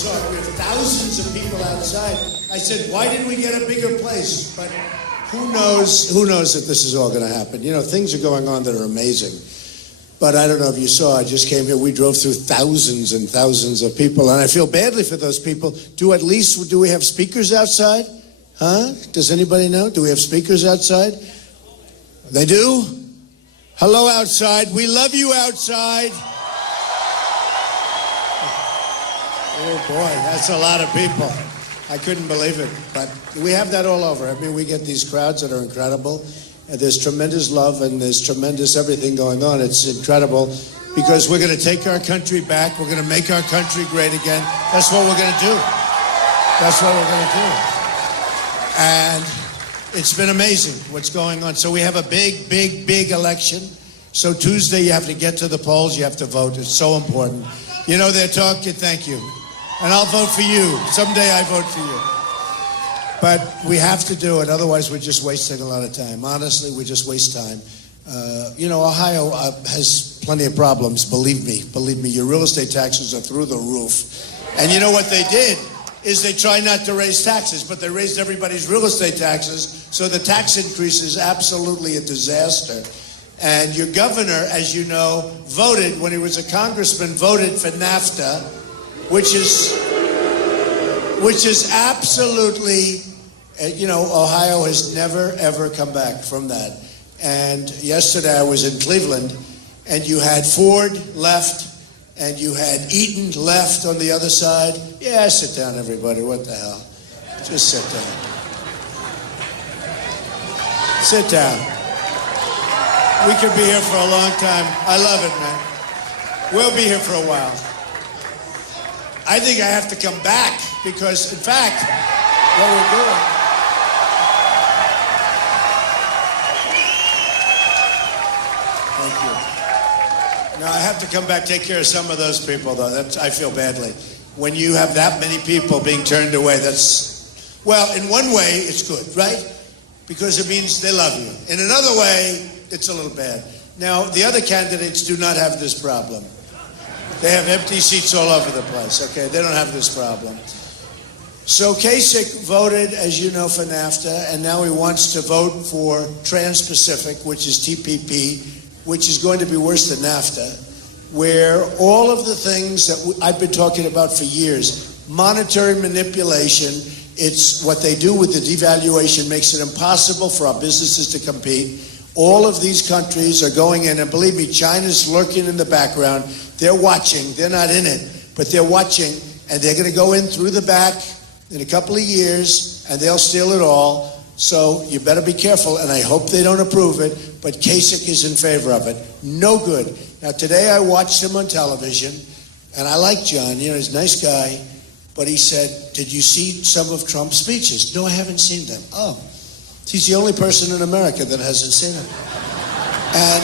saw it. We have thousands of people outside. I said, why didn't we get a bigger place? But who knows if this is all going to happen. You know, things are going on that are amazing. But I don't know if you saw, I just came here. We drove through thousands and thousands of people, and I feel badly for those people. Do we have speakers outside? Huh? Does anybody know? Do we have speakers outside? They do? Hello, outside. We love you outside. Oh, boy, that's a lot of people. I couldn't believe it. But we have that all over. I mean, we get these crowds that are incredible. And there's tremendous love and there's tremendous everything going on. It's incredible because we're going to take our country back. We're going to make our country great again. That's what we're going to do. That's what we're going to do. And it's been amazing what's going on. So we have a big election. So Tuesday you have to get to the polls. You have to vote. It's so important. You know, they're talking, thank you. And I'll vote for you. Someday I vote for you. But we have to do it. Otherwise, we're just wasting a lot of time. Honestly, we just waste time. You know, Ohio has plenty of problems. Believe me. Your real estate taxes are through the roof. And you know what they did is they try not to raise taxes, but they raised everybody's real estate taxes. So the tax increase is absolutely a disaster. And your governor, as you know, voted, when he was a congressman, voted for NAFTA, which is absolutely, you know, Ohio has never, ever come back from that. And yesterday I was in Cleveland, and you had Ford left, and you had Eaton left on the other side. Yeah, sit down, everybody. What the hell? Just sit down. Sit down. We could be here for a long time. I love it, man. We'll be here for a while. I think I have to come back because, in fact, what we're doing. Thank you. Now, I have to come back, take care of some of those people, though. I feel badly. When you have that many people being turned away, that's, well, in one way, it's good, right? Because it means they love you. In another way, it's a little bad. Now, the other candidates do not have this problem. They have empty seats all over the place, okay? They don't have this problem. So Kasich voted, as you know, for NAFTA, and now he wants to vote for Trans-Pacific, which is TPP, which is going to be worse than NAFTA, where all of the things that I've been talking about for years, monetary manipulation, it's what they do with the devaluation makes it impossible for our businesses to compete. All of these countries are going in, and believe me, China's lurking in the background. They're watching. They're not in it, but they're watching, and they're going to go in through the back in a couple of years, and they'll steal it all. So you better be careful, and I hope they don't approve it, but Kasich is in favor of it. No good. Now, today I watched him on television, and I like John. You know, he's a nice guy, but he said, did you see some of Trump's speeches? No, I haven't seen them. Oh, he's the only person in America that hasn't seen them. And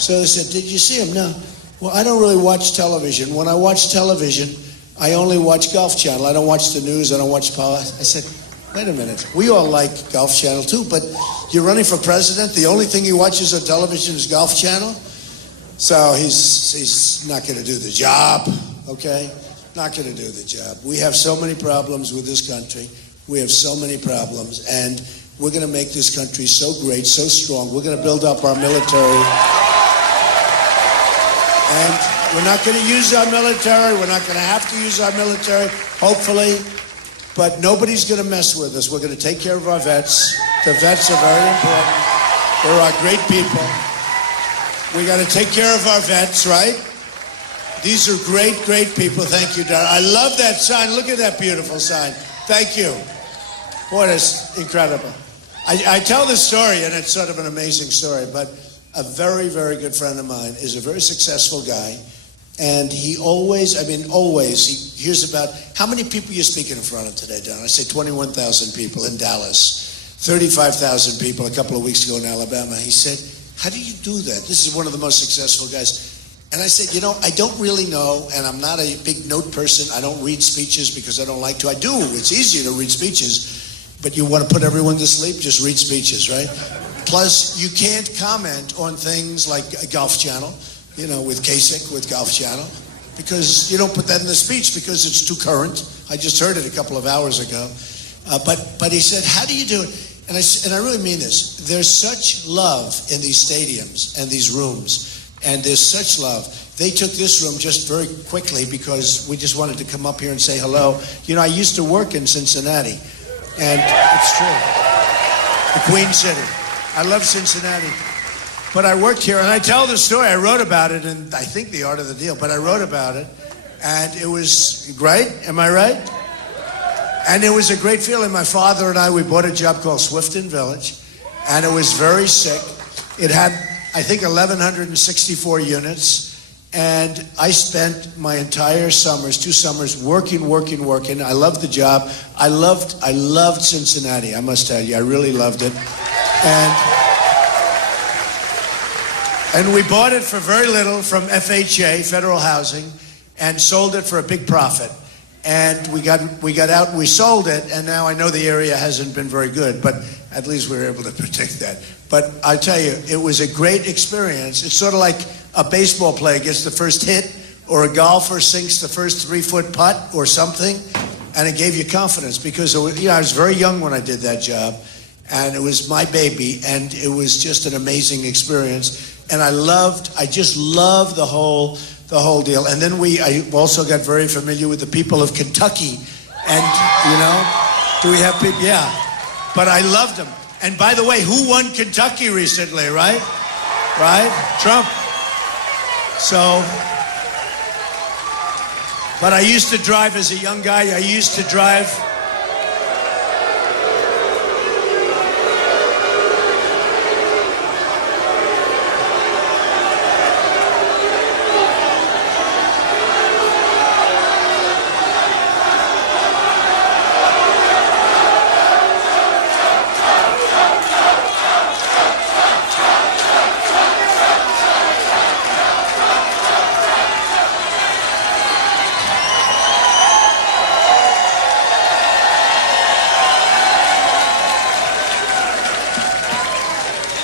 so I said, did you see him? No. Well, I don't really watch television. When I watch television, I only watch Golf Channel. I don't watch the news. I don't watch power. I said, wait a minute. We all like Golf Channel too, but you're running for president. The only thing he watches on television is Golf Channel. So he's not going to do the job, okay? Not going to do the job. We have so many problems with this country. We have so many problems, and we're going to make this country so great, so strong. We're going to build up our military. And we're not going to use our military. We're not going to have to use our military, hopefully. But nobody's going to mess with us. We're going to take care of our vets. The vets are very important. They're our great people. We got to take care of our vets, right? These are great, great people. Thank you, Dara. I love that sign. Look at that beautiful sign. Thank you. Boy, that's incredible. I tell this story, and it's sort of an amazing story, but a very, very good friend of mine is a very successful guy, and he always, he hears about, how many people you're speaking in front of today, Don? I say 21,000 people in Dallas, 35,000 people a couple of weeks ago in Alabama. He said, how do you do that? This is one of the most successful guys. And I said, you know, I don't really know, and I'm not a big note person. I don't read speeches because I don't like to. I do. It's easier to read speeches, but you want to put everyone to sleep, just read speeches, right? Plus, you can't comment on things like Golf Channel, you know, with Kasich, with Golf Channel. because you don't put that in the speech because it's too current. I just heard it a couple of hours ago. But he said, how do you do it? And I really mean this. There's such love in these stadiums and these rooms, and there's such love. They took this room just very quickly because we just wanted to come up here and say hello. You know, I used to work in Cincinnati, and it's true. The Queen City. I love Cincinnati. But I worked here, and I tell the story. I wrote about it in, I think, The Art of the Deal, but I wrote about it, and it was great. Am I right? And it was a great feeling. My father and I, we bought a job called Swifton Village, and it was very sick. It had, I think, 1,164 units, and I spent my entire summers, 2 summers, working. I loved the job. I loved Cincinnati, I must tell you. I really loved it. And we bought it for very little from FHA, Federal Housing, and sold it for a big profit. And we got out and we sold it, and now I know the area hasn't been very good, but at least we were able to predict that. But I tell you, it was a great experience. It's sort of like a baseball player gets the first hit, or a golfer sinks the first 3-foot putt or something, and it gave you confidence because it was, I was very young when I did that job, and it was my baby, and it was just an amazing experience. And I just loved the whole deal. And then I also got very familiar with the people of Kentucky. And, do we have people? Yeah. But I loved them. And by the way, who won Kentucky recently, right? Right? Trump. So, but I used to drive as a young guy. I used to drive.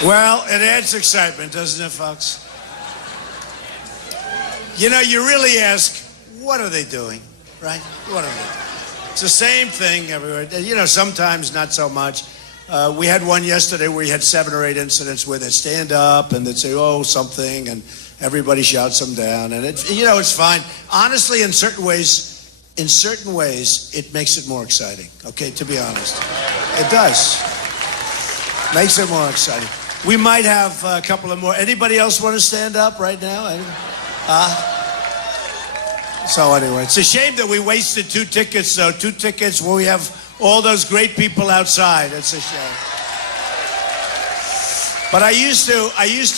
Well, it adds excitement, doesn't it, folks? You really ask, what are they doing, right? What are they doing? It's the same thing everywhere. Sometimes not so much. We had one yesterday where we had 7 or 8 incidents where they'd stand up and they'd say, oh, something, and everybody shouts them down. And, it's fine. Honestly, in certain ways, it makes it more exciting, okay, to be honest. It does. Makes it more exciting. We might have a couple of more. Anybody else want to stand up right now? So anyway, it's a shame that we wasted 2 tickets, though. 2 tickets where we have all those great people outside. It's a shame. But I used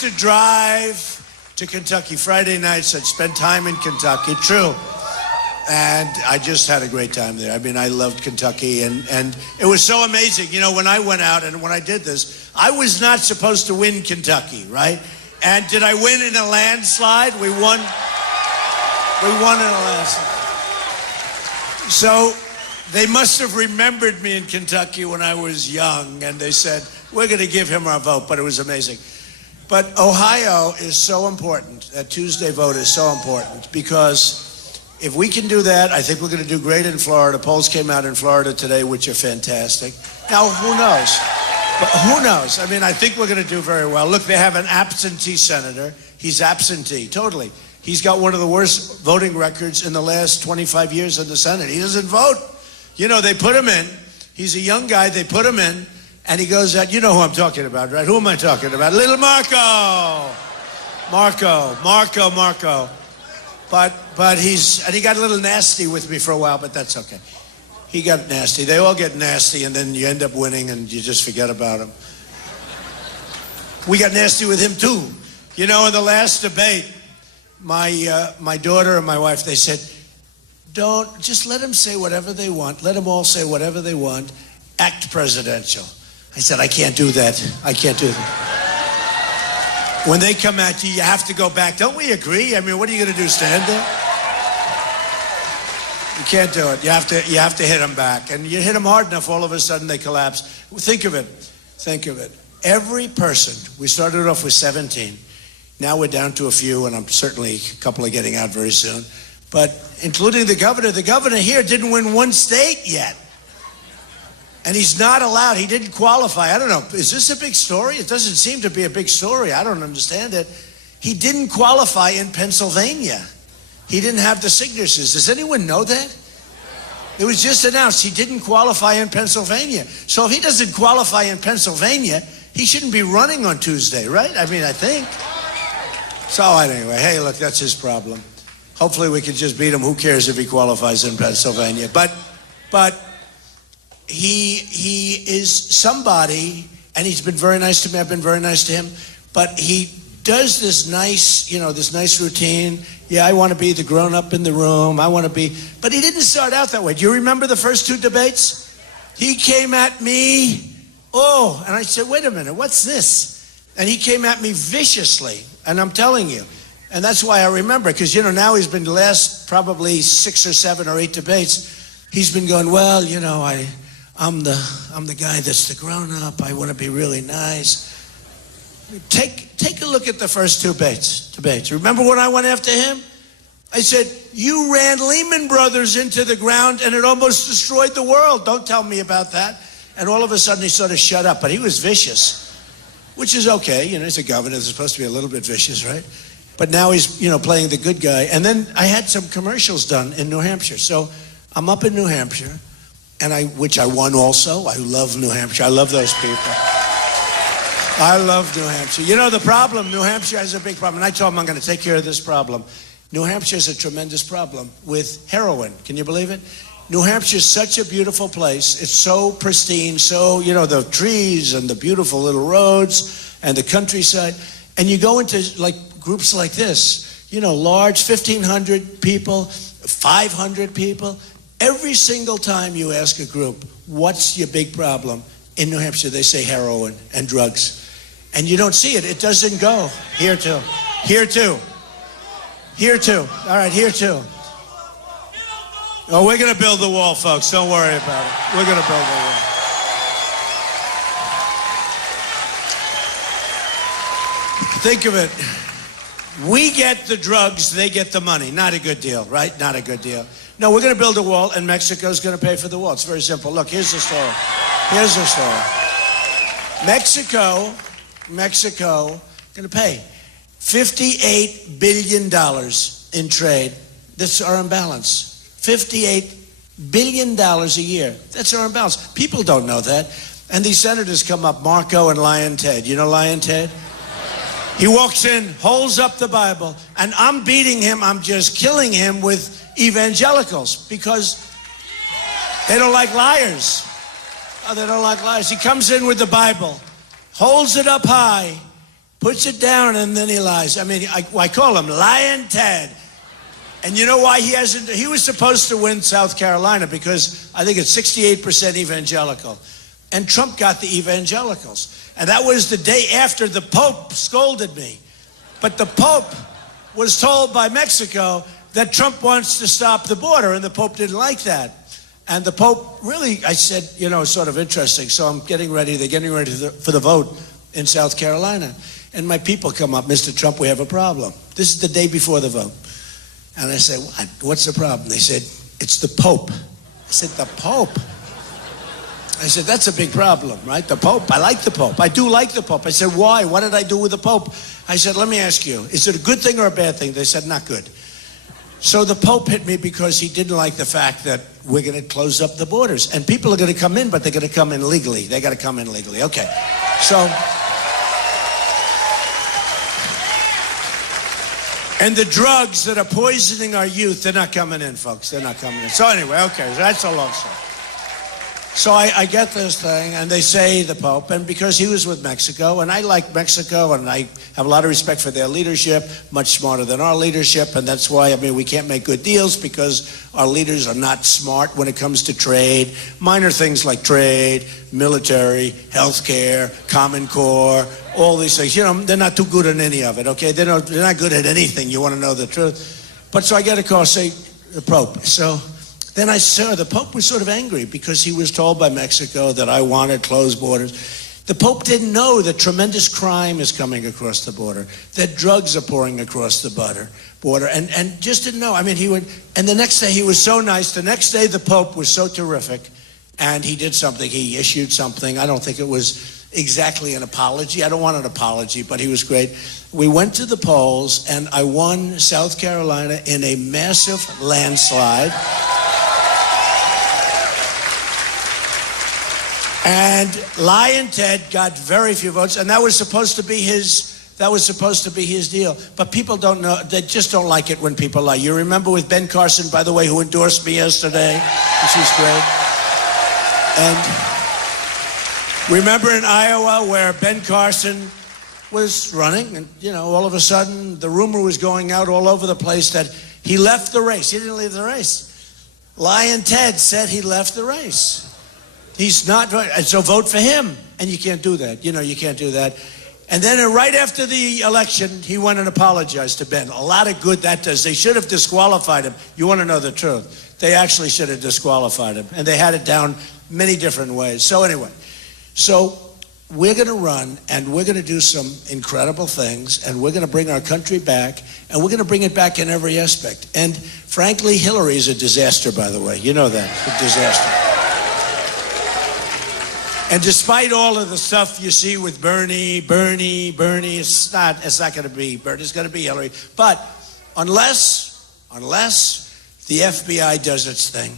to drive to Kentucky Friday nights. I'd spend time in Kentucky. True. And I just had a great time there. I mean, I loved Kentucky, and it was so amazing. When I went out and when I did this, I was not supposed to win Kentucky, right? And did I win in a landslide? We won in a landslide. So they must have remembered me in Kentucky when I was young, and they said, we're going to give him our vote, but it was amazing. But Ohio is so important. That Tuesday vote is so important because if we can do that, I think we're going to do great in Florida. Polls came out in Florida today, which are fantastic. Now, who knows? But who knows? I mean, I think we're going to do very well. Look, they have an absentee senator. He's absentee, totally. He's got one of the worst voting records in the last 25 years in the Senate. He doesn't vote. They put him in. He's a young guy. They put him in, and he goes out. You know who I'm talking about, right? Who am I talking about? Little Marco. Marco. But he got a little nasty with me for a while, but that's okay. He got nasty. They all get nasty, and then you end up winning, and you just forget about them. We got nasty with him, too. In the last debate, my daughter and my wife, they said, just let them say whatever they want. Let them all say whatever they want. Act presidential. I said, I can't do that. When they come at you, you have to go back. Don't we agree? I mean, what are you going to do, stand there? You can't do it. You have to hit them back. And you hit them hard enough, all of a sudden they collapse. Think of it. Every person, we started off with 17. Now we're down to a few, and I'm certainly a couple are getting out very soon. but including the governor. The governor here didn't win one state yet. And he's not allowed. He didn't qualify. I don't know. Is this a big story? It doesn't seem to be a big story. I don't understand it. He didn't qualify in Pennsylvania. He didn't have the signatures. Does anyone know that? It was just announced he didn't qualify in Pennsylvania. So if he doesn't qualify in Pennsylvania, he shouldn't be running on Tuesday, right? I mean, I think. So anyway, hey, look, that's his problem. Hopefully we can just beat him. Who cares if he qualifies in Pennsylvania? But he is somebody, and he's been very nice to me. I've been very nice to him. But he does this nice routine. Yeah, I want to be the grown-up in the room. I want to be. But he didn't start out that way. Do you remember the first two debates? He came at me. Oh, and I said, wait a minute, what's this? And he came at me viciously. And I'm telling you. And that's why I remember, because, now he's been the last probably 6 or 7 or 8 debates. He's been going, well, I'm the guy that's the grown-up. I want to be really nice. Take a look at the first two debates. Remember when I went after him? I said, you ran Lehman Brothers into the ground and it almost destroyed the world. Don't tell me about that. And all of a sudden he sort of shut up, but he was vicious, which is okay. He's a governor. They're supposed to be a little bit vicious, right? But now he's, playing the good guy. And then I had some commercials done in New Hampshire. So I'm up in New Hampshire, which I won also. I love New Hampshire. I love those people. I love New Hampshire. The problem, New Hampshire has a big problem. And I told him I'm going to take care of this problem. New Hampshire is a tremendous problem with heroin. Can you believe it? New Hampshire is such a beautiful place. It's so pristine. So, the trees and the beautiful little roads and the countryside. And you go into groups like this, large 1,500 people, 500 people. Every single time you ask a group, what's your big problem? In New Hampshire, they say heroin and drugs. And you don't see it. It doesn't go. Here too. Here too. Here too. All right, here too. Oh, we're going to build the wall, folks. Don't worry about it. We're going to build the wall. Think of it. We get the drugs, they get the money. Not a good deal, right? Not a good deal. No, we're going to build a wall, and Mexico's going to pay for the wall. It's very simple. Look, here's the story. Here's the story. Mexico going to pay $58 billion in trade. That's our imbalance. $58 billion a year. That's our imbalance. People don't know that. And these senators come up, Marco and Lion Ted. You know Lion Ted? He walks in, holds up the Bible, and I'm beating him. I'm just killing him with evangelicals because they don't like liars. Oh, they don't like liars. He comes in with the Bible, holds it up high, puts it down, and then he lies. I mean, I call him Lion Ted. And you know why he hasn't? He was supposed to win South Carolina because I think it's 68% evangelical. And Trump got the evangelicals. And that was the day after the Pope scolded me. But the Pope was told by Mexico that Trump wants to stop the border, and the Pope didn't like that. And the Pope really, I said, sort of interesting. So I'm getting ready. They're getting ready for the vote in South Carolina. And my people come up, Mr. Trump, we have a problem. This is the day before the vote. And I said, what's the problem? They said, it's the Pope. I said, the Pope? I said, that's a big problem, right? The Pope, I like the Pope. I do like the Pope. I said, why? What did I do with the Pope? I said, let me ask you, is it a good thing or a bad thing? They said, not good. So the Pope hit me because he didn't like the fact that we're going to close up the borders. And people are going to come in, but they're going to come in legally. They got to come in legally. Okay. So, and the drugs that are poisoning our youth, they're not coming in, folks. They're not coming in. So anyway, okay, that's a long story. So I get this thing, and they say the Pope, and because he was with Mexico, and I like Mexico, and I have a lot of respect for their leadership, much smarter than our leadership, and that's why, we can't make good deals because our leaders are not smart when it comes to trade. Minor things like trade, military, healthcare, Common Core, all these things. They're not too good at any of it, okay? They're not good at anything. You want to know the truth. But so I get a call, say, the Pope. So then I saw the Pope was sort of angry because he was told by Mexico that I wanted closed borders. The Pope didn't know that tremendous crime is coming across the border, that drugs are pouring across the border, and just didn't know. I mean, he would, and the next day he was so nice. The next day the Pope was so terrific, and he did something. He issued something. I don't think it was exactly an apology. I don't want an apology, but he was great. We went to the polls, and I won South Carolina in a massive landslide. And Lyin' Ted got very few votes, and that was supposed to be his deal. But people don't know, they just don't like it when people lie. You remember with Ben Carson, by the way, who endorsed me yesterday, which was great. And remember in Iowa where Ben Carson was running, and all of a sudden the rumor was going out all over the place that he left the race. He didn't leave the race. Lyin' Ted said he left the race. He's not, and so vote for him. And you can't do that. You can't do that. And then right after the election, he went and apologized to Ben. A lot of good that does. They should have disqualified him. You want to know the truth? They actually should have disqualified him. And they had it down many different ways. So anyway, we're going to run, and we're going to do some incredible things, and we're going to bring our country back, and we're going to bring it back in every aspect. And frankly, Hillary is a disaster, by the way. You know that, a disaster. And despite all of the stuff you see with Bernie, it's not going to be Bernie, it's going to be Hillary. But unless the FBI does its thing,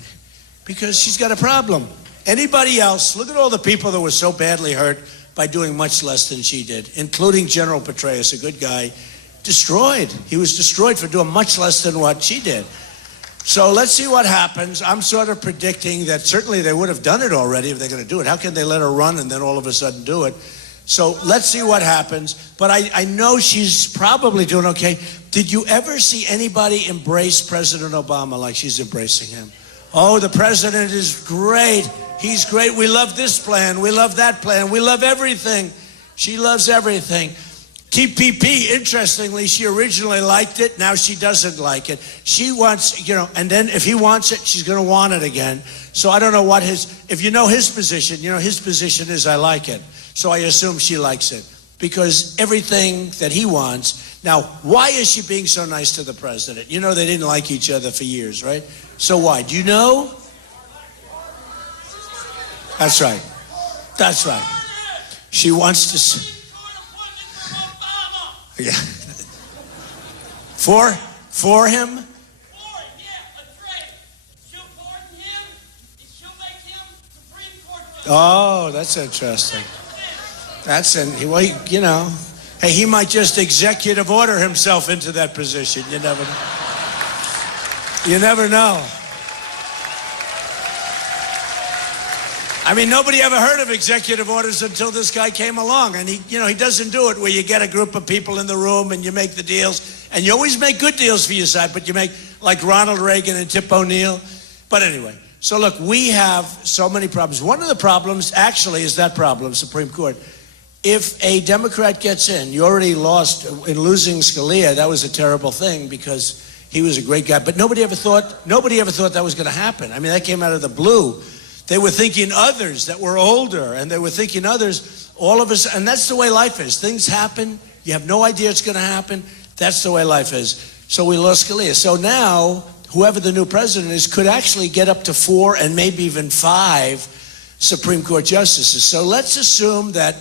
because she's got a problem. Anybody else, look at all the people that were so badly hurt by doing much less than she did, including General Petraeus, a good guy, destroyed. He was destroyed for doing much less than what she did. So let's see what happens. I'm sort of predicting that certainly they would have done it already if they're going to do it. How can they let her run and then all of a sudden do it? So let's see what happens. But I know she's probably doing okay. Did you ever see anybody embrace President Obama like she's embracing him? Oh, the president is great. He's great. We love this plan. We love that plan. We love everything. She loves everything. TPP, interestingly, she originally liked it. Now she doesn't like it. She wants, and then if he wants it, she's going to want it again. So I don't know what if you know his position, his position is I like it. So I assume she likes it because everything that he wants. Now, why is she being so nice to the president? They didn't like each other for years, right? So why? Do you know? That's right. That's right. She wants to... Yeah. For him? For him, yeah, a trade. She'll pardon him, and she'll make him Supreme Court judge. Oh, that's interesting. Hey, he might just executive order himself into that position. You never know. I mean, nobody ever heard of executive orders until this guy came along. And he doesn't do it where you get a group of people in the room and you make the deals. And you always make good deals for your side, but you make like Ronald Reagan and Tip O'Neill. But anyway, so look, we have so many problems. One of the problems actually is that problem, Supreme Court. If a Democrat gets in, you already lost in losing Scalia. That was a terrible thing because he was a great guy. But nobody ever thought that was going to happen. I mean, that came out of the blue. They were thinking others that were older, and they were thinking others, all of us, and that's the way life is. Things happen. You have no idea it's going to happen. That's the way life is. So we lost Scalia. So now, whoever the new president is could actually get up to 4 and maybe even 5 Supreme Court justices. So let's assume that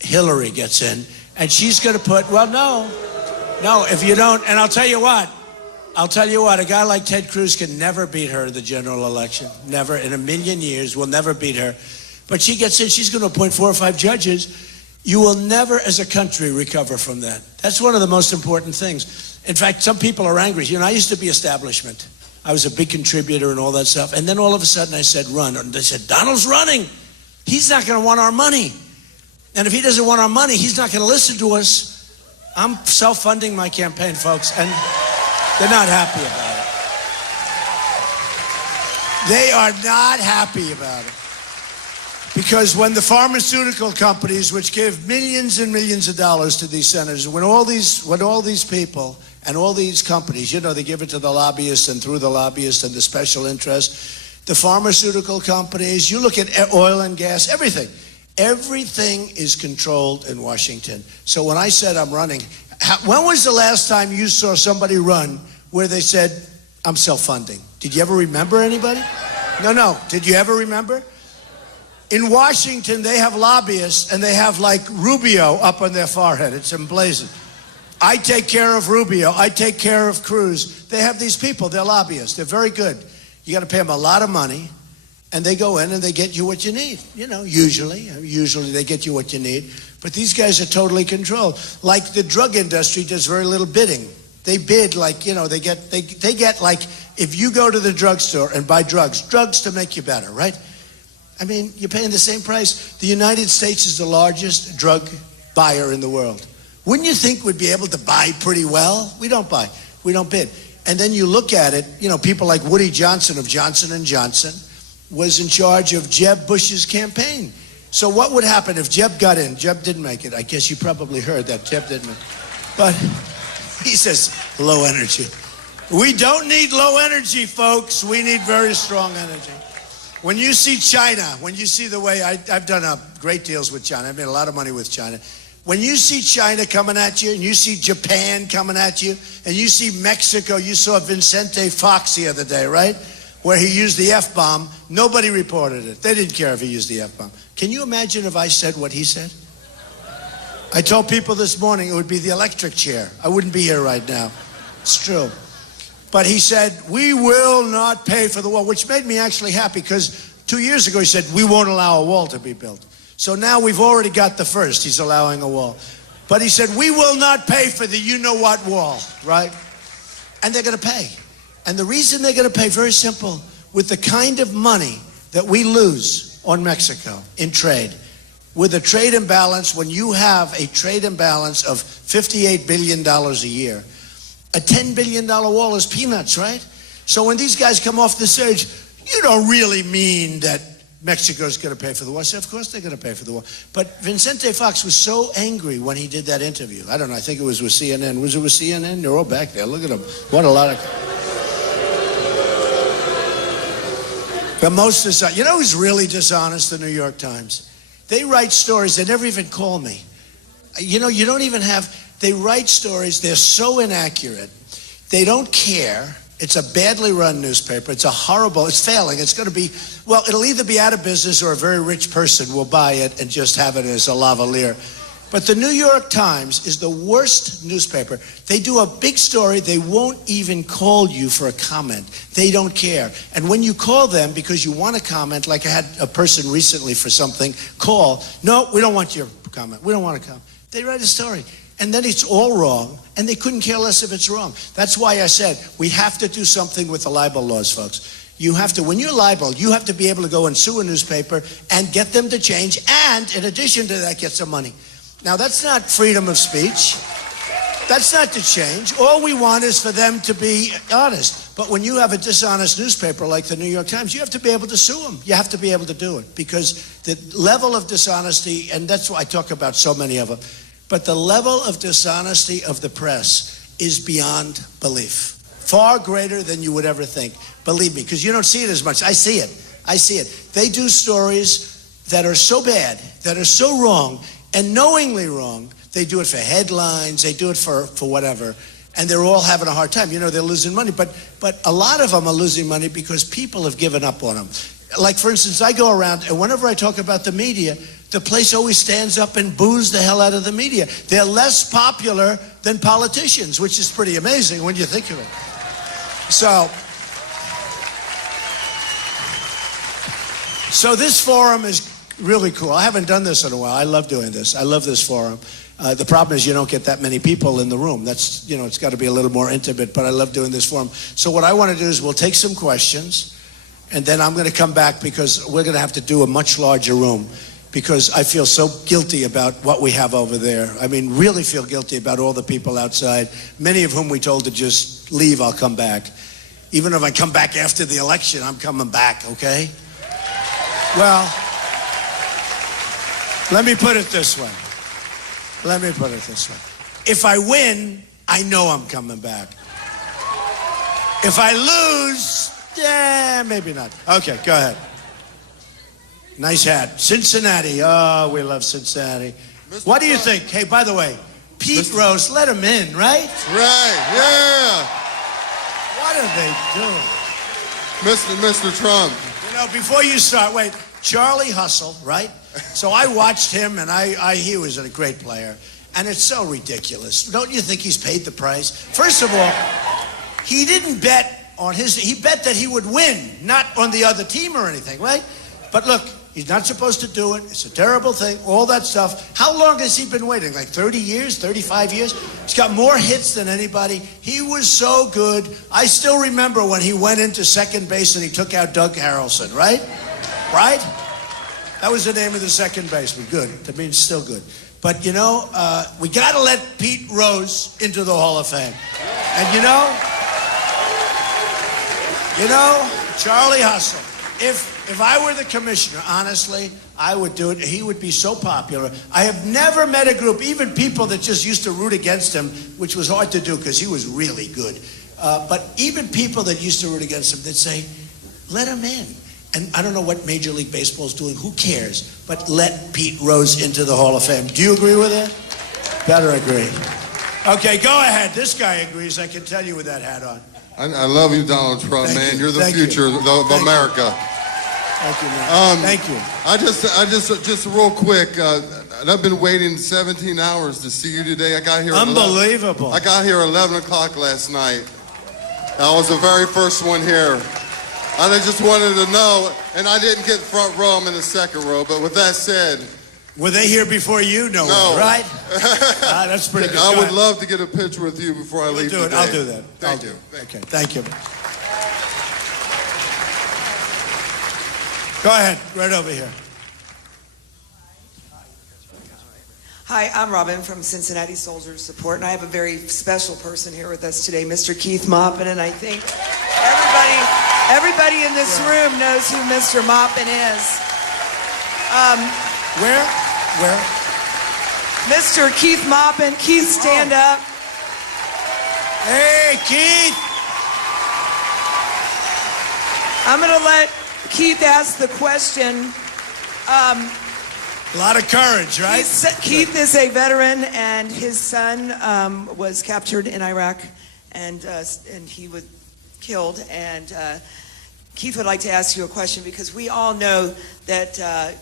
Hillary gets in, and she's going to put, no, if you don't, and I'll tell you what, a guy like Ted Cruz can never beat her in the general election. Never in a million years will never beat her. But she gets in, she's going to appoint 4 or 5 judges. You will never, as a country, recover from that. That's one of the most important things. In fact, some people are angry. I used to be establishment. I was a big contributor and all that stuff. And then all of a sudden I said, run. And they said, Donald's running. He's not going to want our money. And if he doesn't want our money, he's not going to listen to us. I'm self-funding my campaign, folks. And they're not happy about it. They are not happy about it. Because when the pharmaceutical companies, which give millions and millions of dollars to these senators, when all these people and all these companies, they give it to the lobbyists and through the lobbyists and the special interests, the pharmaceutical companies, you look at oil and gas, everything is controlled in Washington. So when I said I'm running, When was the last time you saw somebody run where they said, I'm self-funding? Did you ever remember anybody? No. Did you ever remember? In Washington, they have lobbyists, and they have like Rubio up on their forehead. It's emblazoned. I take care of Rubio. I take care of Cruz. They have these people. They're lobbyists. They're very good. You got to pay them a lot of money, and they go in and they get you what you need. You know, usually they get you what you need. But these guys are totally controlled. Like the drug industry does very little bidding. They bid like, you know, they get like, if you go to the drugstore and buy drugs to make you better, right? I mean, you're paying the same price. The United States is the largest drug buyer in the world. Wouldn't you think we'd be able to buy pretty well? We don't buy. We don't bid. And then you look at it, you know, people like Woody Johnson of Johnson & Johnson was in charge of Jeb Bush's campaign. So what would happen if Jeb got in? Jeb didn't make it. I guess you probably heard that Jeb didn't make it. But he says, low energy. We don't need low energy, folks. We need very strong energy. When you see China, when you see the way I've done great deals with China, I've made a lot of money with China. When you see China coming at you, and you see Japan coming at you, and you see Mexico, you saw Vicente Fox the other day, right? Where he used the F-bomb. Nobody reported it. They didn't care if he used the F-bomb. Can you imagine if I said what he said? I told people this morning it would be the electric chair. I wouldn't be here right now. It's true. But he said, we will not pay for the wall, which made me actually happy because 2 years ago he said, we won't allow a wall to be built. So now we've already got the first. He's allowing a wall. But he said, we will not pay for the you-know-what wall, right? And they're going to pay. And the reason they're going to pay, very simple, with the kind of money that we lose on Mexico in trade, with a trade imbalance, when you have a trade imbalance of $58 billion a year, a $10 billion wall is peanuts, right? So when these guys come off the stage, you don't really mean that Mexico's going to pay for the wall. I said, of course they're going to pay for the wall. But Vicente Fox was so angry when he did that interview. I don't know, I think it was with CNN. Was it with CNN? They're all back there. Look at them. What a lot of... But most dishonest. You know who's really dishonest? The New York Times. They write stories. They never even call me. You know, you don't even have... They write stories. They're so inaccurate. They don't care. It's a badly run newspaper. It's a horrible... It's failing. It's going to be... Well, it'll either be out of business or a very rich person will buy it and just have it as a lavalier. But the New York Times is the worst newspaper. They do a big story. They won't even call you for a comment. They don't care. And when you call them because you want to comment, like I had a person recently for something, call. No, we don't want your comment. We don't want to comment. They write a story. And then it's all wrong. And they couldn't care less if it's wrong. That's why I said we have to do something with the libel laws, folks. You have to, when you're libeled, you have to be able to go and sue a newspaper and get them to change. And in addition to that, get some money. Now, that's not freedom of speech. That's not to change. All we want is for them to be honest. But when you have a dishonest newspaper like the New York Times, you have to be able to sue them. You have to be able to do it because the level of dishonesty, and that's why I talk about so many of them, but the level of dishonesty of the press is beyond belief. Far greater than you would ever think. Believe me, because you don't see it as much. I see it. I see it. They do stories that are so bad, that are so wrong, and knowingly wrong. They do it for headlines. They do it for whatever. And they're all having a hard time. You know, they're losing money. But a lot of them are losing money because people have given up on them. Like, for instance, I go around, and whenever I talk about the media, the place always stands up and boos the hell out of the media. They're less popular than politicians, which is pretty amazing when you think of it. So this forum is really cool. I haven't done this in a while. I love doing this. I love this forum. The problem is you don't get that many people in the room. That's, you know, it's got to be a little more intimate, but I love doing this forum. So what I want to do is we'll take some questions, and then I'm going to come back because we're going to have to do a much larger room because I feel so guilty about what we have over there. I mean, really feel guilty about all the people outside, many of whom we told to just leave, I'll come back. Even if I come back after the election, I'm coming back, okay? Well, let me put it this way. If I win, I know I'm coming back. If I lose, yeah, maybe not. Okay, go ahead. Nice hat. Cincinnati. Oh, we love Cincinnati. What do you think? Hey, by the way, Pete Rose, let him in, right? Right, yeah. What are they doing? Mr. Trump. You know, before you start, wait, Charlie Hustle, right? So I watched him, and he was a great player. And it's so ridiculous. Don't you think he's paid the price? First of all, he didn't bet on he bet that he would win, not on the other team or anything, right? But look, he's not supposed to do it. It's a terrible thing, all that stuff. How long has he been waiting? Like 30 years, 35 years? He's got more hits than anybody. He was so good. I still remember when he went into second base and he took out Doug Harrelson, right? Right? That was the name of the second baseman. Good. That means still good. But, you know, we got to let Pete Rose into the Hall of Fame. And, you know, Charlie Hustle, if I were the commissioner, honestly, I would do it. He would be so popular. I have never met a group, even people that just used to root against him, which was hard to do because he was really good. But even people that used to root against him, they'd say, let him in. And I don't know what Major League Baseball is doing. Who cares? But let Pete Rose into the Hall of Fame. Do you agree with that? Better agree. Okay, go ahead. This guy agrees. I can tell you with that hat on. I love you, Donald Trump, man. You're the future of America. Thank you, man. Thank you. I just real quick. I've been waiting 17 hours to see you today. I got here. Unbelievable. I got here 11 o'clock last night. I was the very first one here. And I just wanted to know, and I didn't get front row, I'm in the second row, but with that said... Were they here before you? No. Right? That's pretty good. I would love to get a picture with you before I leave today. I'll do that. Thank you. Okay, thank you. Go ahead, right over here. Hi, I'm Robin from Cincinnati Soldiers Support, and I have a very special person here with us today, Mr. Keith Maupin, and I think everybody in this room knows who Mr. Maupin is. Where? Mr. Keith Maupin. Keith, stand up. Hey, Keith! I'm going to let Keith ask the question. A lot of courage, right? Keith is a veteran, and his son was captured in Iraq, and he was killed. And Keith would like to ask you a question because we all know that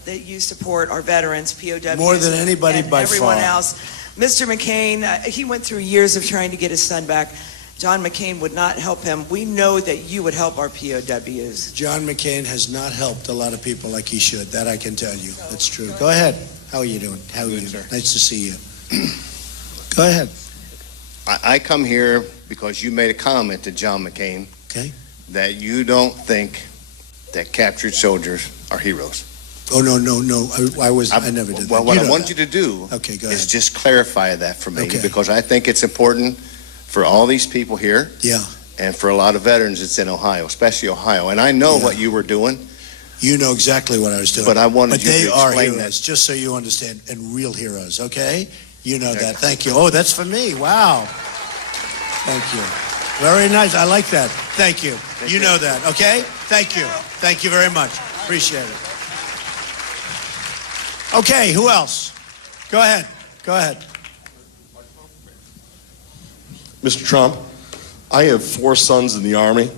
that you support our veterans, POWs, more than anybody by everyone far. else. Mr. McCain, he went through years of trying to get his son back. John McCain would not help him. We know that you would help our POWs. John McCain has not helped a lot of people like he should. That I can tell you. That's true. Go ahead. How are you doing? How are you? Sir. Nice to see you. Go ahead. I come here because you made a comment to John McCain. Okay. That you don't think that captured soldiers are heroes. Oh, no. I never did that. Well, what I want you to do is just clarify that for me because I think it's important for all these people here. Yeah. And for a lot of veterans that's in Ohio, especially Ohio. And I know what you were doing. You know exactly what I was doing. But I wanted you to explain they are heroes, that. Just so you understand, and real heroes, okay? You know that. Thank you. Oh, that's for me. Wow. Thank you. Very nice. I like that. Thank you. You know that, okay? Thank you. Thank you very much. Appreciate it. Okay, who else? Go ahead. Mr. Trump, I have 4 sons in the Army,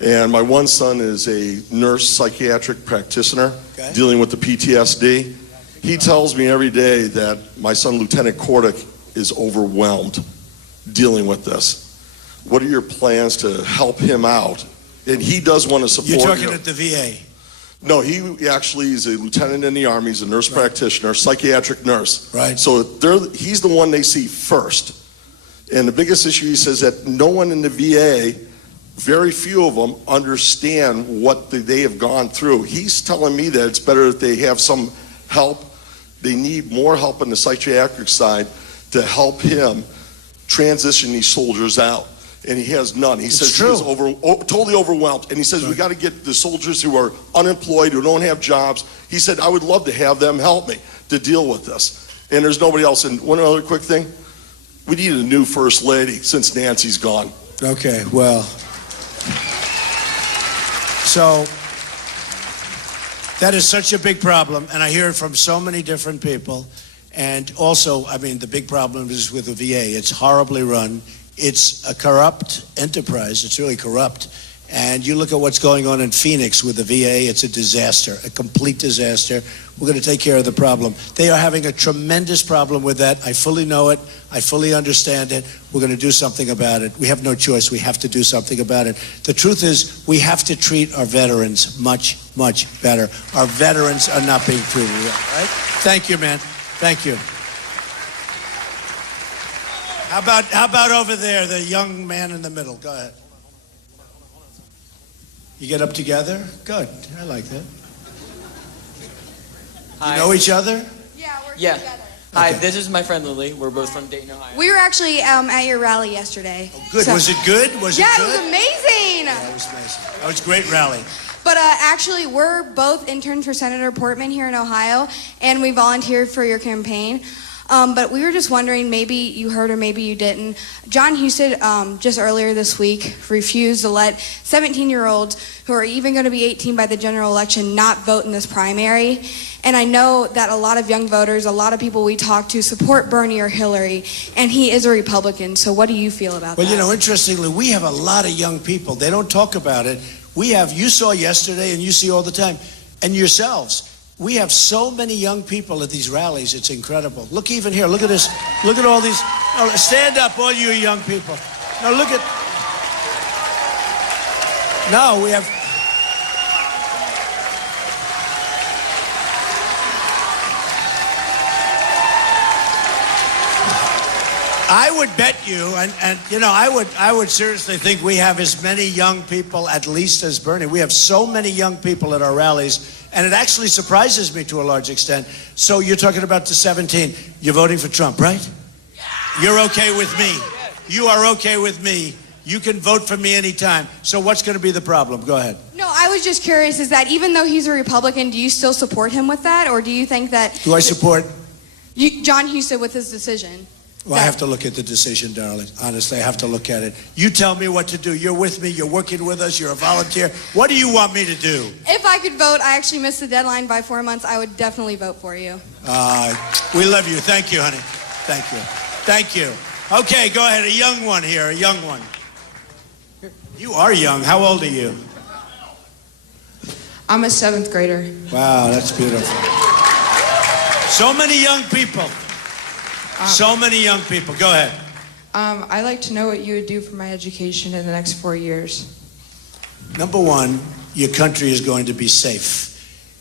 and my one son is a nurse psychiatric practitioner dealing with the PTSD. He tells me every day that my son, Lieutenant Kordick, is overwhelmed dealing with this. What are your plans to help him out? And he does want to support you. You're talking at the VA? No, he actually is a lieutenant in the Army. He's a nurse practitioner, psychiatric nurse. Right. So he's the one they see first. And the biggest issue, he says, that no one in the VA, very few of them, understand what they have gone through. He's telling me that it's better that they have some help. They need more help on the psychiatric side to help him transition these soldiers out. And he has none. He says he's totally overwhelmed. And he says we got to get the soldiers who are unemployed, who don't have jobs. He said, I would love to have them help me to deal with this. And there's nobody else. And one other quick thing. We need a new first lady since Nancy's gone. Okay, well. So that is such a big problem, and I hear it from so many different people. And also, I mean, the big problem is with the VA. It's horribly run. It's a corrupt enterprise. It's really corrupt. And you look at what's going on in Phoenix with the VA, it's a disaster, a complete disaster. We're going to take care of the problem. They are having a tremendous problem with that. I fully know it. I fully understand it. We're going to do something about it. We have no choice. We have to do something about it. The truth is, we have to treat our veterans much, much better. Our veterans are not being treated well, right? Thank you, man. Thank you. How about over there, the young man in the middle? Go ahead. You get up together? Good. I like that. Hi. You know each other? Yeah, we're Yeah. together. Hi, Okay. this is my friend Lily. We're both from Dayton, Ohio. We were actually at your rally yesterday. Oh, good. So- Was it good? Was Yeah, it it good? was amazing. Yeah, it was amazing. That was a great rally. But actually, we're both interns for Senator Portman here in Ohio, and we volunteered for your campaign. But we were just wondering, maybe you heard or maybe you didn't. John Husted, just earlier this week, refused to let 17-year-olds who are even going to be 18 by the general election not vote in this primary. And I know that a lot of young voters, a lot of people we talk to support Bernie or Hillary, and he is a Republican. So what do you feel about Well, that? you know, interestingly, we have a lot of young people. They don't talk about it. You saw yesterday and you see all the time, and yourselves. We have so many young people at these rallies. It's incredible. Look even here. Look at this. Look at all these. Oh, stand up, all you young people. Now look at. No, we have. I would bet you, and you know, I would seriously think we have as many young people at least as Bernie. We have so many young people at our rallies, and it actually surprises me to a large extent. So you're talking about the 17. You're voting for Trump, right? You're okay with me. You are okay with me. You can vote for me anytime. So what's going to be the problem? Go ahead. No, I was just curious, is that even though he's a Republican, do you still support him with that? Or do you think that... Do I support? John Husted with his decision? Well, I have to look at the decision, darling. Honestly, I have to look at it. You tell me what to do. You're with me. You're working with us. You're a volunteer. What do you want me to do? If I could vote, I actually missed the deadline by 4 months, I would definitely vote for you. We love you. Thank you, honey. Thank you. Thank you. Okay, go ahead. A young one here. A young one. You are young. How old are you? I'm a 7th grader. Wow, that's beautiful. So many young people. So many young people. Go ahead. I'd like to know what you would do for my education in the next 4 years. Number one, your country is going to be safe.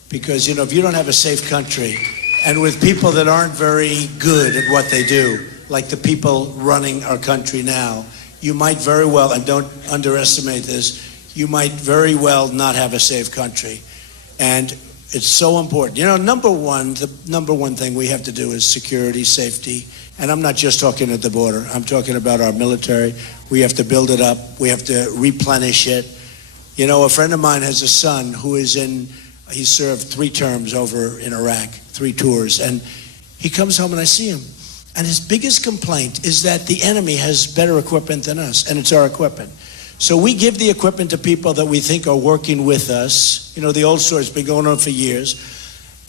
Because, you know, if you don't have a safe country, and with people that aren't very good at what they do, like the people running our country now, you might very well, and don't underestimate this, you might very well not have a safe country. And it's so important. You know, the number one thing we have to do is security, safety. And I'm not just talking at the border. I'm talking about our military. We have to build it up. We have to replenish it. You know, a friend of mine has a son who is he served 3 terms over in Iraq, 3 tours. And he comes home and I see him. And his biggest complaint is that the enemy has better equipment than us, and it's our equipment. So we give the equipment to people that we think are working with us. You know, the old story's been going on for years.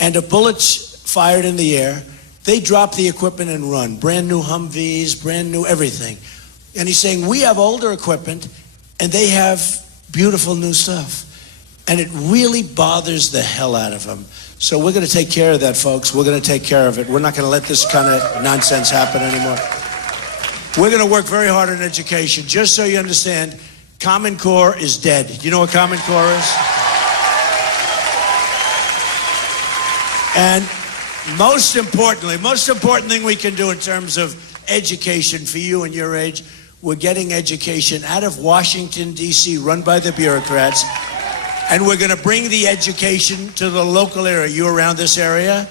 And if bullets fired in the air, they drop the equipment and run. Brand new Humvees, brand new everything. And he's saying, we have older equipment, and they have beautiful new stuff. And it really bothers the hell out of him. So we're going to take care of that, folks. We're going to take care of it. We're not going to let this kind of nonsense happen anymore. We're going to work very hard on education. Just so you understand, Common Core is dead. Do you know what Common Core is? And most important thing we can do in terms of education for you and your age, we're getting education out of Washington, D.C., run by the bureaucrats. And we're going to bring the education to the local area. You around this area?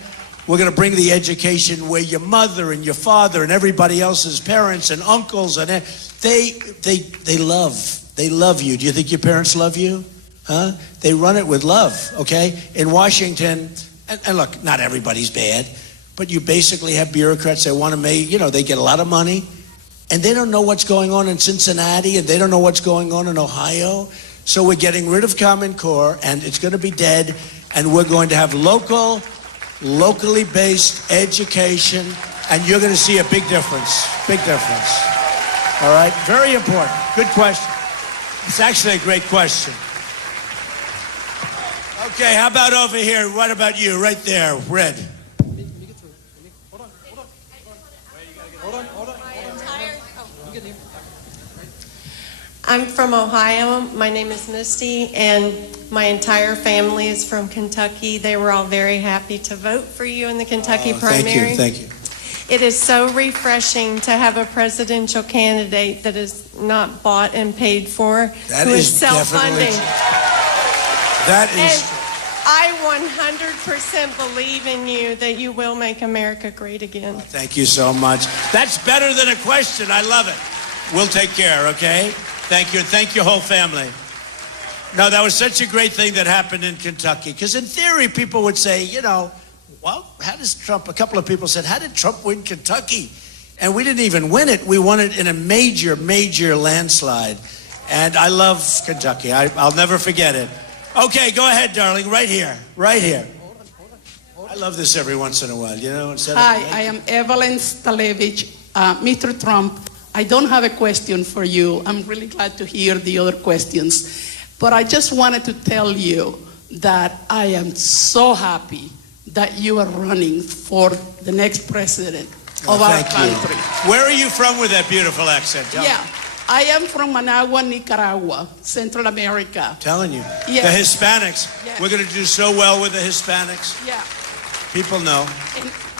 We're going to bring the education where your mother and your father and everybody else's parents and uncles and they love you. Do you think your parents love you? Huh? They run it with love, okay? In Washington, and look, not everybody's bad, but you basically have bureaucrats that want to make, you know, they get a lot of money, and they don't know what's going on in Cincinnati, and they don't know what's going on in Ohio. So we're getting rid of Common Core, and it's going to be dead, and we're going to have local locally based education, and you're going to see a big difference. Big difference. All right? Very important. Good question. It's actually a great question. Okay, how about over here? What about you? Right there, red. I'm from Ohio. My name is Misty, and my entire family is from Kentucky. They were all very happy to vote for you in the Kentucky primary. Thank you. It is so refreshing to have a presidential candidate that is not bought and paid for, That who is is self-funding. That is. And I 100% believe in you that you will make America great again. Thank you so much. That's better than a question. I love it. We'll take care, okay? Thank you. Thank your whole family. No, that was such a great thing that happened in Kentucky. Because in theory, people would say, well, how does Trump, a couple of people said, how did Trump win Kentucky? And we didn't even win it. We won it in a major, major landslide. And I love Kentucky. I'll never forget it. Okay, go ahead, darling. Right here. Right here. I love this every once in a while, Hi, I am Evelyn Stalevich. Mr. Trump, I don't have a question for you. I'm really glad to hear the other questions. But I just wanted to tell you that I am so happy that you are running for the next president of our country. Where are you from with that beautiful accent? I am from Managua, Nicaragua, Central America. Telling you. Yes. The Hispanics. Yes. We're going to do so well with the Hispanics. Yeah. People know.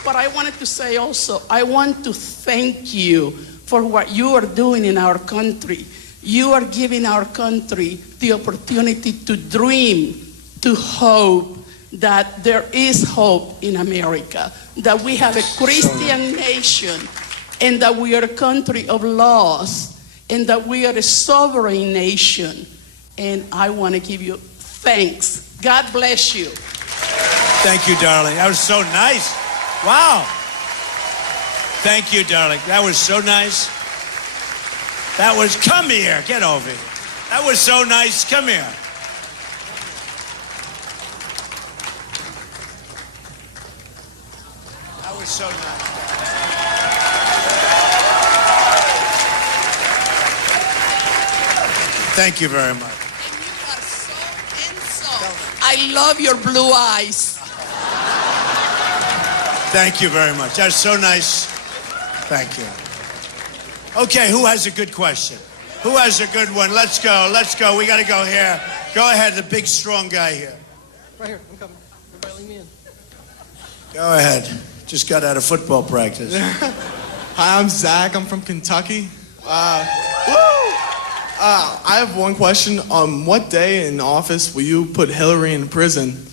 But I wanted to say also, I want to thank you for what you are doing in our country. You are giving our country the opportunity to dream, to hope that there is hope in America, that we have a Christian nation, and that we are a country of laws, and that we are a sovereign nation. And I want to give you thanks. God bless you. Thank you, darling. That was so nice. Wow. Thank you, darling. That was so nice. That was, come here. Get over here. That was so nice. Come here. That was so nice. Thank you very much. And you are so handsome. I love your blue eyes. Thank you very much. That's so nice. Thank you. Okay, who has a good question? Who has a good one? Let's go. Let's go. We got to go here. Go ahead, the big, strong guy here. Right here. I'm coming. Everybody leave me in. Go ahead. Just got out of football practice. Hi, I'm Zach. I'm from Kentucky. I have one question. What day in office will you put Hillary in prison?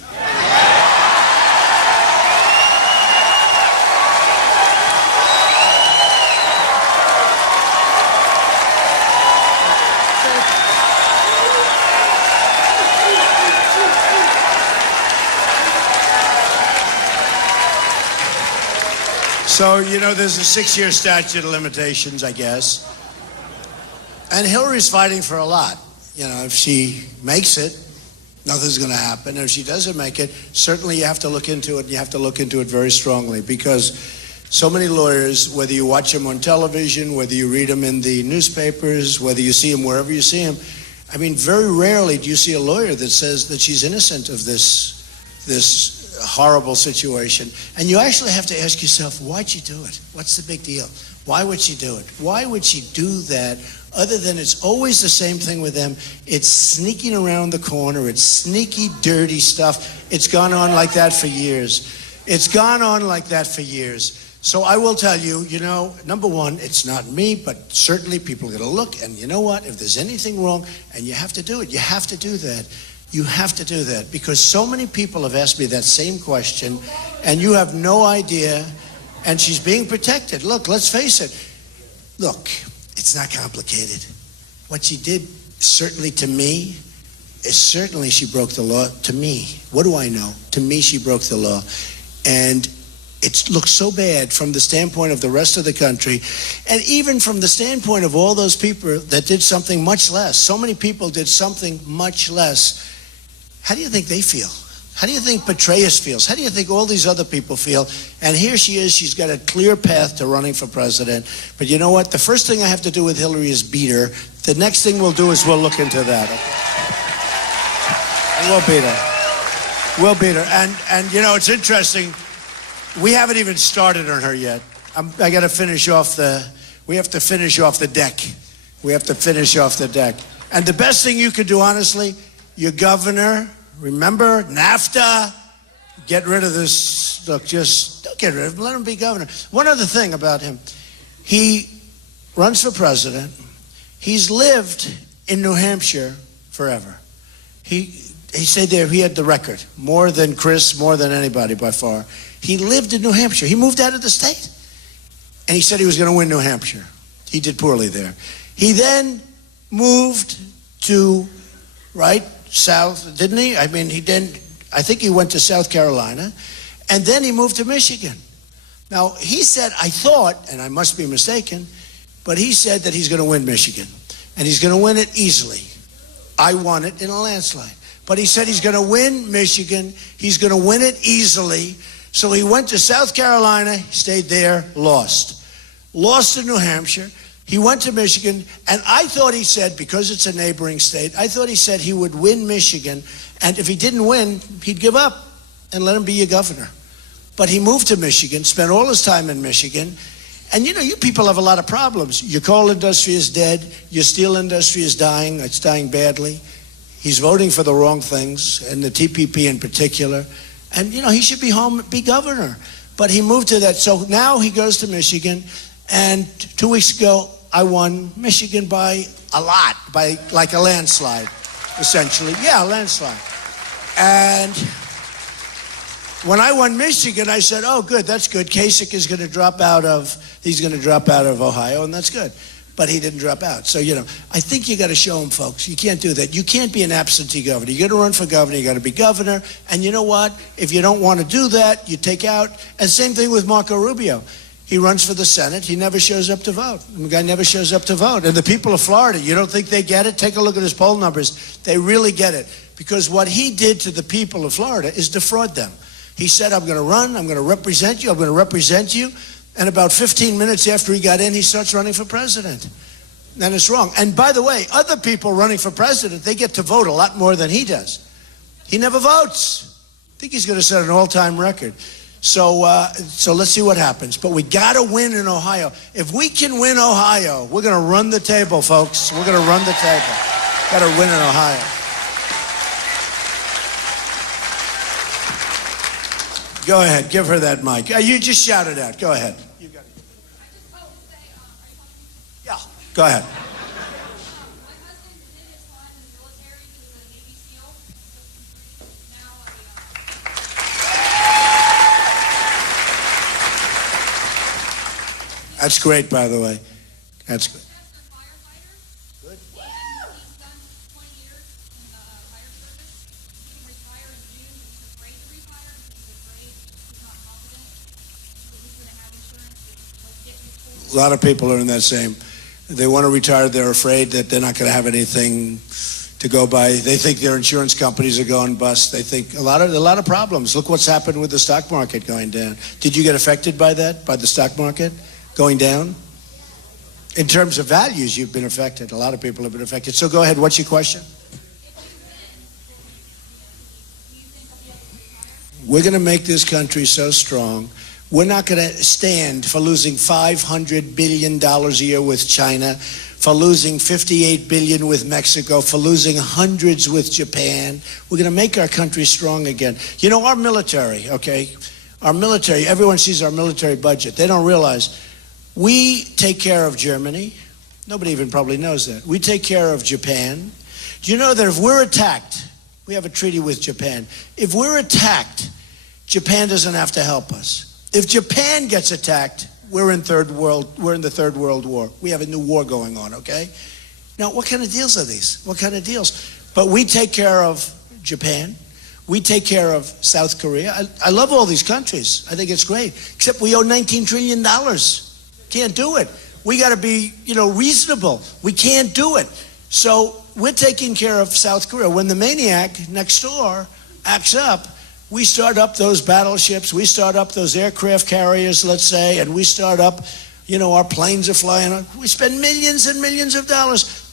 So, there's a 6-year statute of limitations, I guess. And Hillary's fighting for a lot. If she makes it, nothing's going to happen. If she doesn't make it, certainly you have to look into it. You have to look into it very strongly because so many lawyers, whether you watch them on television, whether you read them in the newspapers, whether you see them wherever you see them, I mean, very rarely do you see a lawyer that says that she's innocent of this horrible situation. And you actually have to ask yourself, why'd she do it? What's the big deal? Why would she do it? Why would she do that? Other than it's always the same thing with them. It's sneaking around the corner. It's sneaky, dirty stuff. It's gone on like that for years. It's gone on like that for years. So I will tell you, number one, it's not me, but certainly people are going to look. And you know what? If there's anything wrong, and you have to do it, you have to do that. You have to do that because so many people have asked me that same question, and you have no idea. And she's being protected. Look, let's face it. Look, it's not complicated. What she did, certainly to me, is certainly she broke the law. To me, what do I know? To me, she broke the law. And it looks so bad from the standpoint of the rest of the country, and even from the standpoint of all those people that did something much less. So many people did something much less. How do you think they feel? How do you think Petraeus feels? How do you think all these other people feel? And here she is. She's got a clear path to running for president. But you know what? The first thing I have to do with Hillary is beat her. The next thing we'll do is we'll look into that. Okay? And we'll beat her. We'll beat her. And you know, it's interesting. We haven't even started on her yet. I got to finish off we have to finish off the deck. We have to finish off the deck. And the best thing you could do, honestly, your governor, remember, NAFTA, get rid of this. Look, just don't get rid of him. Let him be governor. One other thing about him. He runs for president. He's lived in New Hampshire forever. He stayed there. He had the record. More than Chris, more than anybody by far. He lived in New Hampshire. He moved out of the state. And he said he was going to win New Hampshire. He did poorly there. He then moved to, south, didn't he? I mean, I think he went to South Carolina. And then he moved to Michigan. Now, he said, I thought, and I must be mistaken, but he said that he's going to win Michigan. And he's going to win it easily. I won it in a landslide. But he said he's going to win Michigan. He's going to win it easily. So he went to South Carolina, stayed there, lost. Lost in New Hampshire. He went to Michigan, and I thought he said, because it's a neighboring state, I thought he said he would win Michigan, and if he didn't win, he'd give up and let him be your governor. But he moved to Michigan, spent all his time in Michigan, and you know, you people have a lot of problems. Your coal industry is dead. Your steel industry is dying. It's dying badly. He's voting for the wrong things, and the TPP in particular. And, you know, he should be home, be governor. But he moved to that. So now he goes to Michigan, and 2 weeks ago, I won Michigan by a lot, by like a landslide, essentially. Yeah, a landslide. And when I won Michigan, I said, oh, good, that's good. Kasich is going to drop out of Ohio, and that's good. But he didn't drop out. So, you know, I think you got to show him, folks. You can't do that. You can't be an absentee governor. You got to run for governor. You got to be governor. And you know what? If you don't want to do that, you take out. And same thing with Marco Rubio. He runs for the Senate. He never shows up to vote. The guy never shows up to vote. And the people of Florida, you don't think they get it? Take a look at his poll numbers. They really get it. Because what he did to the people of Florida is defraud them. He said, I'm going to run. I'm going to represent you. I'm going to represent you. And about 15 minutes after he got in, he starts running for president. And it's wrong. And by the way, other people running for president, they get to vote a lot more than he does. He never votes. I think he's going to set an all-time record. So let's see what happens. But we got to win in Ohio. If we can win Ohio, we're going to run the table, folks. We're going to run the table. Got to win in Ohio. Go ahead. Give her that mic. You just shout it out. Go ahead. You got it. Yeah. Go ahead. That's great, by the way. That's good. Good. A lot of people are in that same. They want to retire. They're afraid that they're not going to have anything to go by. They think their insurance companies are going bust. They think a lot of problems. Look what's happened with the stock market going down. Did you get affected by that? By the stock market going down? In terms of values, you've been affected. A lot of people have been affected. So go ahead. What's your question? We're going to make this country so strong. We're not going to stand for losing $500 billion a year with China, for losing $58 billion with Mexico, for losing hundreds with Japan. We're going to make our country strong again. You know, our military, okay? Our military, everyone sees our military budget. They don't realize we take care of Germany. Nobody even probably knows that. We take care of Japan. Do you know that if we're attacked, we have a treaty with Japan. If we're attacked, Japan doesn't have to help us. If Japan gets attacked, we're in the Third World War. We have a new war going on, okay? Now, what kind of deals are these? What kind of deals? But we take care of Japan. We take care of South Korea. I love all these countries. I think it's great. Except we owe $19 trillion. Can't do it. We got to be, reasonable. We can't do it. So we're taking care of South Korea. When the maniac next door acts up, We start up those battleships, we start up those aircraft carriers, let's say, and we start up, our planes are flying. We spend millions and millions of dollars.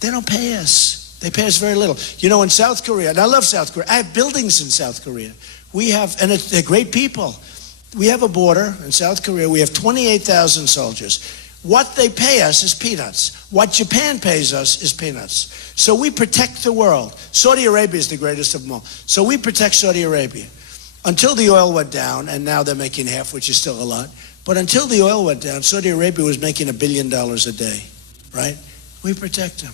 They don't pay us. They pay us very little. In South Korea, and I love South Korea. I have buildings in South Korea. They're great people. We have a border in South Korea. We have 28,000 soldiers. What they pay us is peanuts. What Japan pays us is peanuts. So we protect the world. Saudi Arabia is the greatest of them all. So we protect Saudi Arabia. Until the oil went down, and now they're making half, which is still a lot. But until the oil went down, Saudi Arabia was making $1 billion a day, right? We protect them.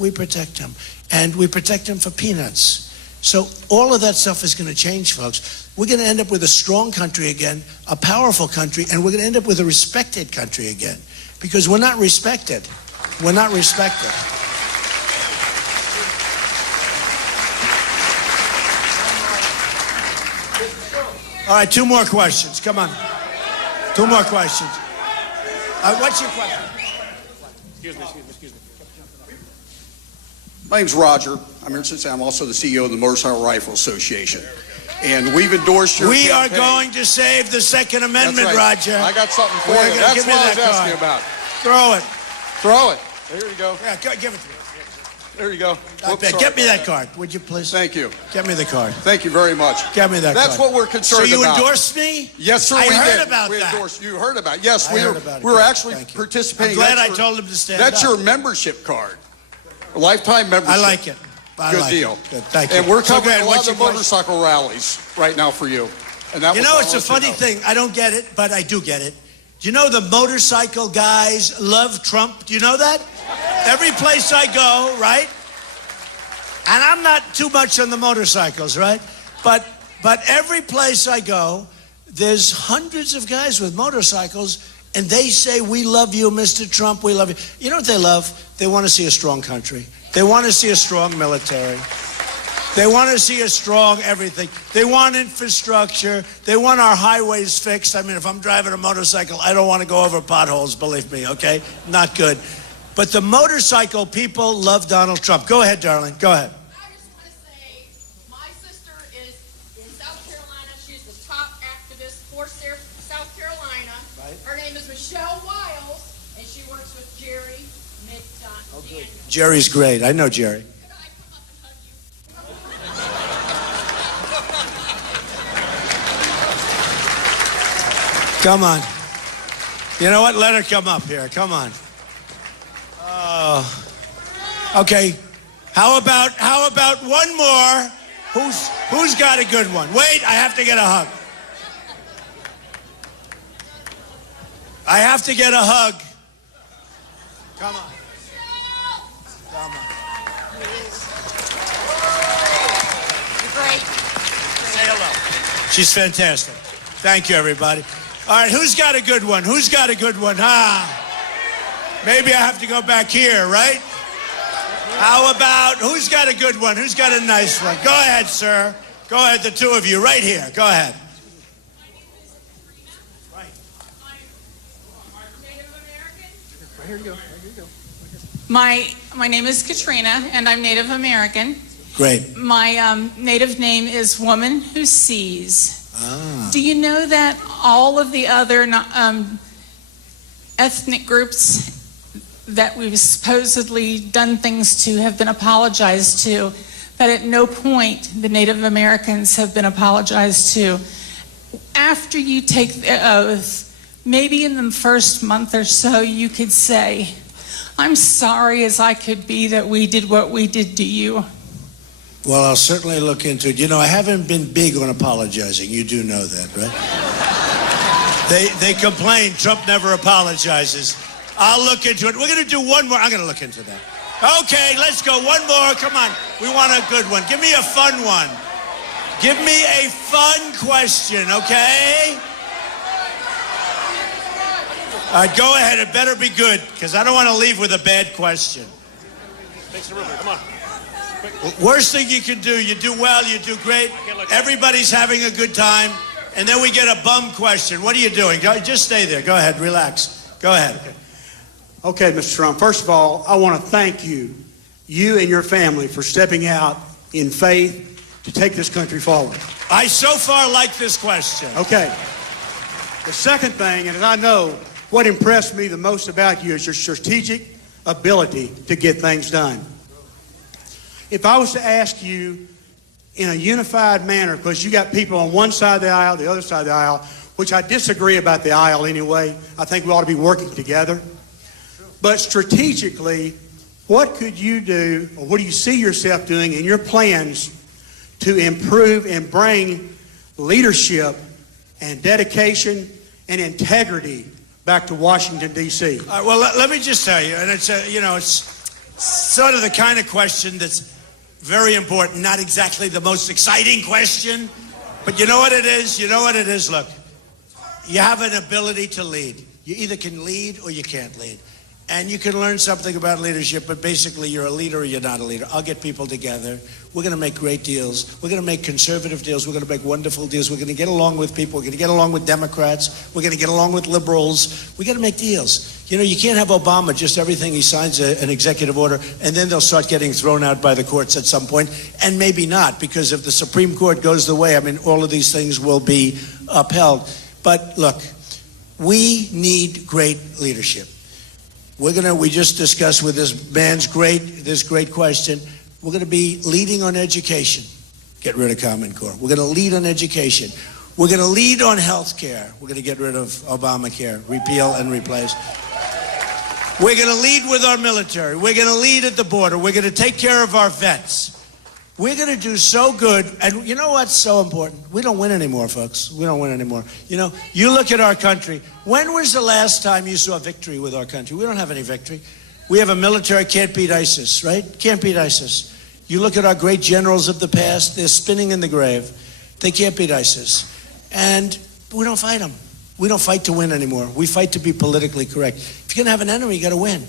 We protect them. And we protect them for peanuts. So all of that stuff is going to change, folks. We're going to end up with a strong country again, a powerful country, and we're going to end up with a respected country again. Because we're not respected. We're not respected. All right, 2 more questions. Come on. 2 more questions. What's your question? Excuse me. My name's Roger. I'm here in Cincinnati. I'm also the CEO of the Motorcycle Rifle Association. And we've endorsed your We campaign. are going to save the Second Amendment, That's right. Roger. I got something for you. That's what I was asking about. Throw it. Throw it. There you go. Yeah, give it to me. There you go. Get me that card, would you please? Thank you. Get me the card. Thank you very much. Get me that That's card. what we're concerned about. So you endorsed me? Yes, sir, I we heard did. about we that. Endorsed. You heard about it. Yes, I we heard about it. we're Good. actually Thank you. participating. I'm glad That's I your- told him to stand That's up. your membership card. A lifetime membership. I like it. I Good like deal. it. Good. Thank you. And we're So covering good. a lot What's of your motorcycle rallies right now for you. And that You was know, all it's a I'll let funny you know. thing. I don't get it, but I do get it. Do you know the motorcycle guys love Trump? Do you know that? Every place I go, right? And I'm not too much on the motorcycles, right? But every place I go, there's hundreds of guys with motorcycles, and they say, "We love you, Mr. Trump, we love you." You know what they love? They want to see a strong country. They want to see a strong military. They want to see a strong everything. They want infrastructure. They want our highways fixed. I mean, if I'm driving a motorcycle, I don't want to go over potholes, believe me, okay? Not good. But the motorcycle people love Donald Trump. Go ahead, darling. Go ahead. I just want to say, my sister is in South Carolina. She's the top activist for South Carolina. Right. Her name is Michelle Wiles, and she works with Jerry McDonough. Oh, good. Jerry's great. I know Jerry. Could I come up and hug you? Come on. You know what? Let her come up here. Come on. Okay. How about one more? Who's got a good one? Wait, I have to get a hug. I have to get a hug. Come on. Come on. You're great. Say hello. She's fantastic. Thank you, everybody. All right, who's got a good one? Who's got a good one? Maybe I have to go back here, right? How about, who's got a good one? Who's got a nice one? Go ahead, sir. Go ahead, the two of you, right here. Go ahead. Here you go. My name is Katrina, and I'm Native American. Great. My native name is Woman Who Sees. Ah. Do you know that all of the other ethnic groups that we've supposedly done things to have been apologized to, that at no point the Native Americans have been apologized to? After you take the oath, maybe in the first month or so, you could say, "I'm sorry as I could be that we did what we did to you." Well, I'll certainly look into it. You know, I haven't been big on apologizing. You do know that, right? They complain Trump never apologizes. I'll look into it. We're going to do one more. I'm going to look into that. Okay, let's go. One more. Come on. We want a good one. Give me a fun one. Give me a fun question, okay? All right, go ahead. It better be good, because I don't want to leave with a bad question. Thanks for Come on. Worst thing you can do, you do well, you do great. Everybody's having a good time. And then we get a bum question. What are you doing? Just stay there. Go ahead. Relax. Go ahead. Okay, Mr. Trump. First of all, I want to thank you and your family, for stepping out in faith to take this country forward. I so far like this question. Okay. The second thing, and I know what impressed me the most about you is your strategic ability to get things done. If I was to ask you in a unified manner, because you got people on one side of the aisle, the other side of the aisle, which I disagree about the aisle anyway. I think we ought to be working together. But strategically, what could you do, or what do you see yourself doing in your plans to improve and bring leadership and dedication and integrity back to Washington, D.C.? Well, let me just tell you, and it's sort of the kind of question that's very important, not exactly the most exciting question, but you know what it is? You know what it is? Look, you have an ability to lead. You either can lead or you can't lead. And you can learn something about leadership, but basically you're a leader or you're not a leader. I'll get people together. We're going to make great deals. We're going to make conservative deals. We're going to make wonderful deals. We're going to get along with people. We're going to get along with Democrats. We're going to get along with liberals. We're going to make deals. You know, you can't have Obama, just everything he signs an executive order, and then they'll start getting thrown out by the courts at some point, and maybe not, because if the Supreme Court goes the way, I mean, all of these things will be upheld. But look, we need great leadership. We just discussed with this man's this great question, we're going to be leading on education. Get rid of Common Core. We're going to lead on education. We're going to lead on health care. We're going to get rid of Obamacare, repeal and replace. We're going to lead with our military. We're going to lead at the border. We're going to take care of our vets. We're going to do so good. And you know what's so important? We don't win anymore, folks. We don't win anymore. You know, you look at our country. When was the last time you saw victory with our country? We don't have any victory. We have a military, can't beat ISIS, right? Can't beat ISIS. You look at our great generals of the past, they're spinning in the grave. They can't beat ISIS. And we don't fight them. We don't fight to win anymore. We fight to be politically correct. If you're going to have an enemy, you got to win.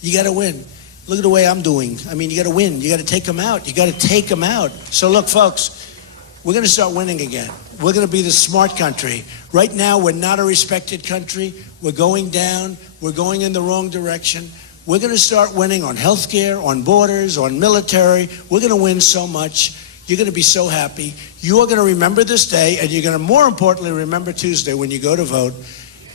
You got to win. Look at the way I'm doing. I mean, you got to win. You got to take them out. You got to take them out. So look, folks, we're going to start winning again. We're going to be the smart country. Right now, we're not a respected country. We're going down. We're going in the wrong direction. We're going to start winning on health care, on borders, on military. We're going to win so much. You're going to be so happy. You're going to remember this day, and you're going to, more importantly, remember Tuesday when you go to vote.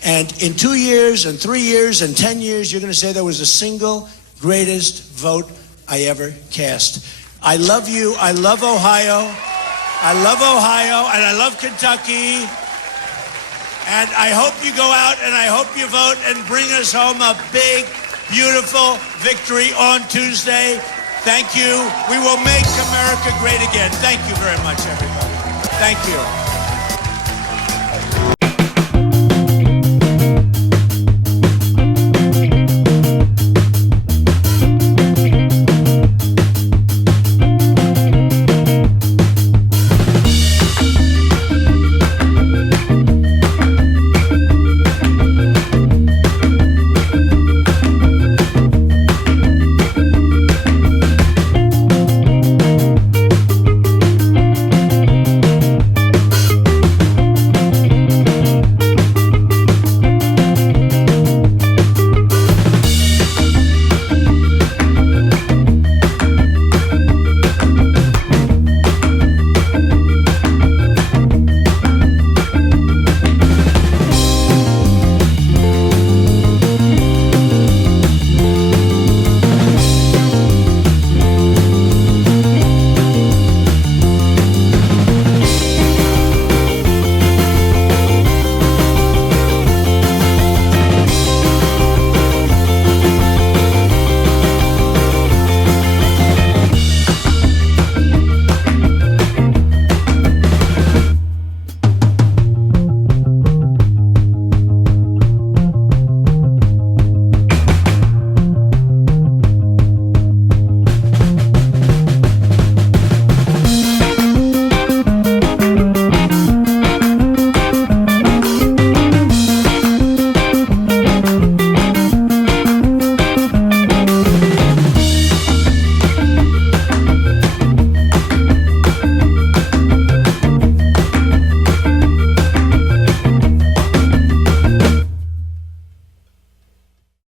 And in 2 years, and 3 years, and 10 years, you're going to say there was a single greatest vote I ever cast. I love you. I love Ohio. I love Ohio, and I love Kentucky. And I hope you go out, and I hope you vote and bring us home a big, beautiful victory on Tuesday. Thank you. We will make America great again. Thank you very much, everybody. Thank you.